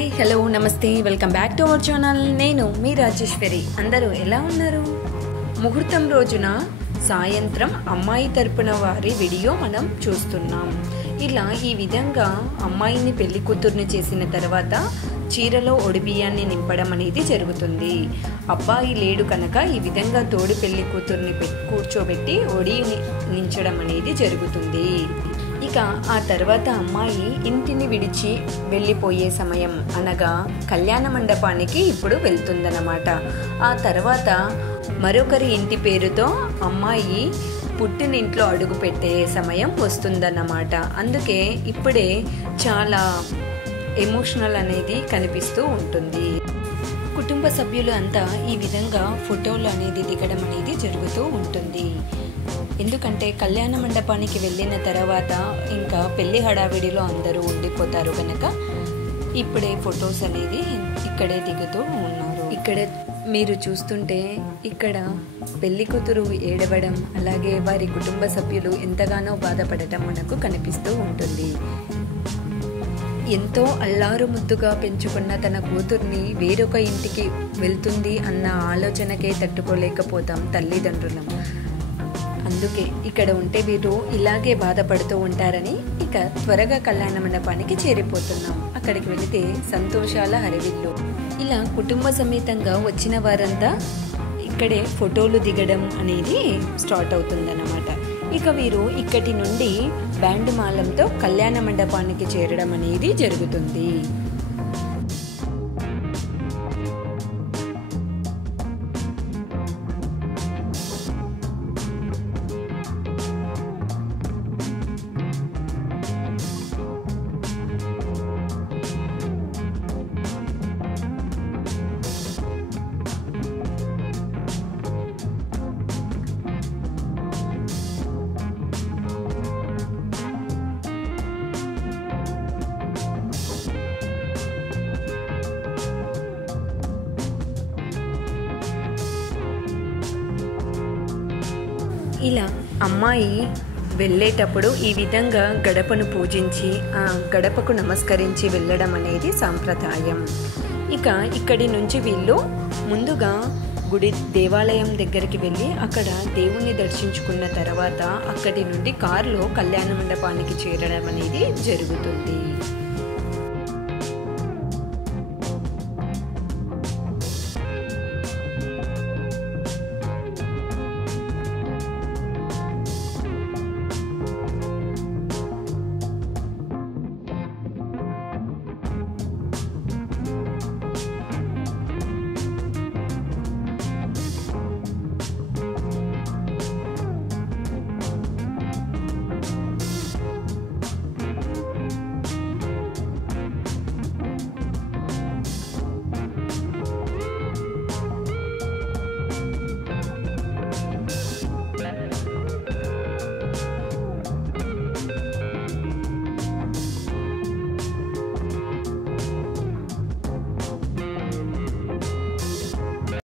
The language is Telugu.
హాయ్ హలో నమస్తే welcome back to our channel. నేను మీ రాజేశ్వరి. అందరూ ఎలా ఉన్నారు? ముహూర్తం రోజున సాయంత్రం అమ్మాయి తరపున వారి వీడియో మనం చూస్తున్నాం. ఇలా ఈ విధంగా అమ్మాయిని పెళ్లి కూతుర్ని చేసిన తర్వాత చీరలో ఒడిబియ్యాన్ని నింపడం అనేది జరుగుతుంది. అబ్బాయి లేడు కనుక ఈ విధంగా తోడి పెళ్లి కూతుర్ని కూర్చోబెట్టి ఒడిని నించడం అనేది జరుగుతుంది. ఇక ఆ తర్వాత అమ్మాయి ఇంటిని విడిచి వెళ్ళిపోయే సమయం అనగా కళ్యాణ మండపానికి ఇప్పుడు వెళ్తుందన్నమాట. ఆ తర్వాత మరొకరి ఇంటి పేరుతో అమ్మాయి పుట్టినింట్లో అడుగు పెట్టే సమయం వస్తుందన్నమాట. అందుకే ఇప్పుడే చాలా ఎమోషనల్ అనేది కనిపిస్తూ ఉంటుంది. కుటుంబ సభ్యులు అంతా ఈ విధంగా ఫోటోలు అనేది దిగడం అనేది జరుగుతూ ఉంటుంది. ఎందుకంటే కళ్యాణ మండపానికి వెళ్ళిన తర్వాత ఇంకా పెళ్లి హడావిడిలో అందరూ ఉండిపోతారు కనుక ఇప్పుడే ఫొటోస్ అనేది ఇక్కడే దిగుతూ ఉన్నారు. ఇక్కడే మీరు చూస్తుంటే ఇక్కడ పెళ్లి కూతురు ఏడవడం, అలాగే వారి కుటుంబ సభ్యులు ఎంతగానో బాధపడటం మనకు కనిపిస్తూ ఉంటుంది. ఎంతో అల్లారు ముద్దుగా పెంచుకున్న తన కూతుర్ని వేరొక ఇంటికి వెళ్తుంది అన్న ఆలోచనకే తట్టుకోలేకపోతాం తల్లిదండ్రులం. అందుకే ఇక్కడ ఉంటే వీరు ఇలాగే బాధపడుతూ ఉంటారని ఇక త్వరగా కళ్యాణ మండపానికి చేరిపోతున్నాం. అక్కడికి వెళితే సంతోషాల హరివిల్లు. ఇలా కుటుంబ సమేతంగా వచ్చిన వారంతా ఇక్కడే ఫోటోలు దిగడం అనేది స్టార్ట్ అవుతుందన్నమాట. ఇక వీరు ఇక్కడి నుండి బ్యాండ్ మాలంతో కళ్యాణ మండపానికి చేరడం అనేది జరుగుతుంది. ఇలా అమ్మాయి వెళ్ళేటప్పుడు ఈ విధంగా గడపను పూజించి ఆ గడపకు నమస్కరించి వెళ్ళడం అనేది సాంప్రదాయం. ఇక ఇక్కడి నుంచి వీళ్ళు ముందుగా దేవాలయం దగ్గరికి వెళ్ళి అక్కడ దేవుణ్ణి దర్శించుకున్న తర్వాత అక్కడి నుండి కారులో కళ్యాణ మండపానికి చేరడం అనేది జరుగుతుంది.